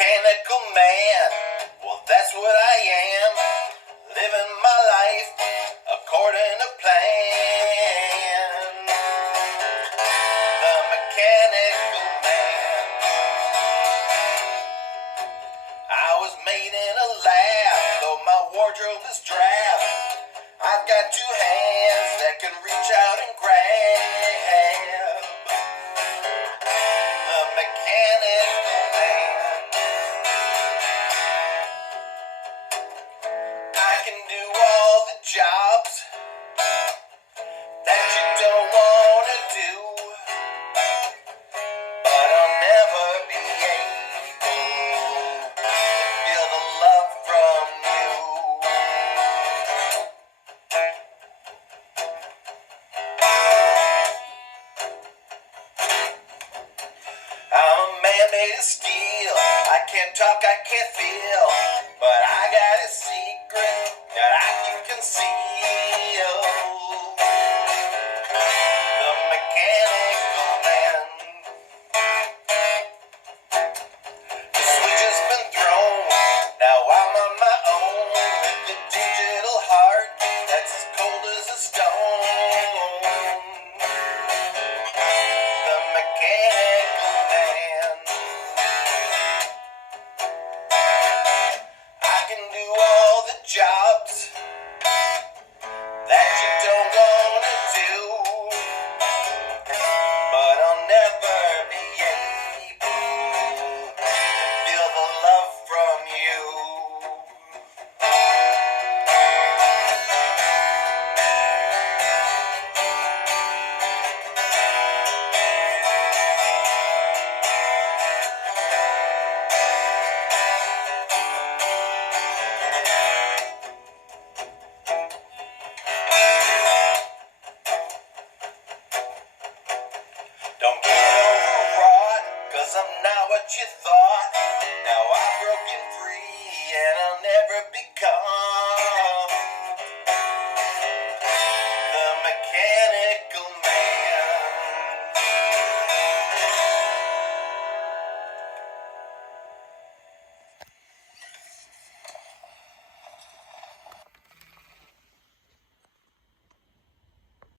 mechanical man. Well, that's what I am. Living my life according to plan. The mechanical man. I was made in a lab, though my wardrobe is drab. I've got two hands that can reach out and grab. The mechanical man. I can do all the jobs that you don't want to do, but I'll never be able to feel the love from you. I'm a man made of steel. I can't talk, I can't feel, but I got a secret that I can conceal. The mechanical man. The switch has been thrown. Now I'm on my own with a digital heart that's as cold as a stone. The mechanical man. I can do all the jobs that you don't want to do, but I'll never be able to feel the love from you. Don't get overwrought, 'cause I'm not what you thought. Now I've broken free and I'll never be caught.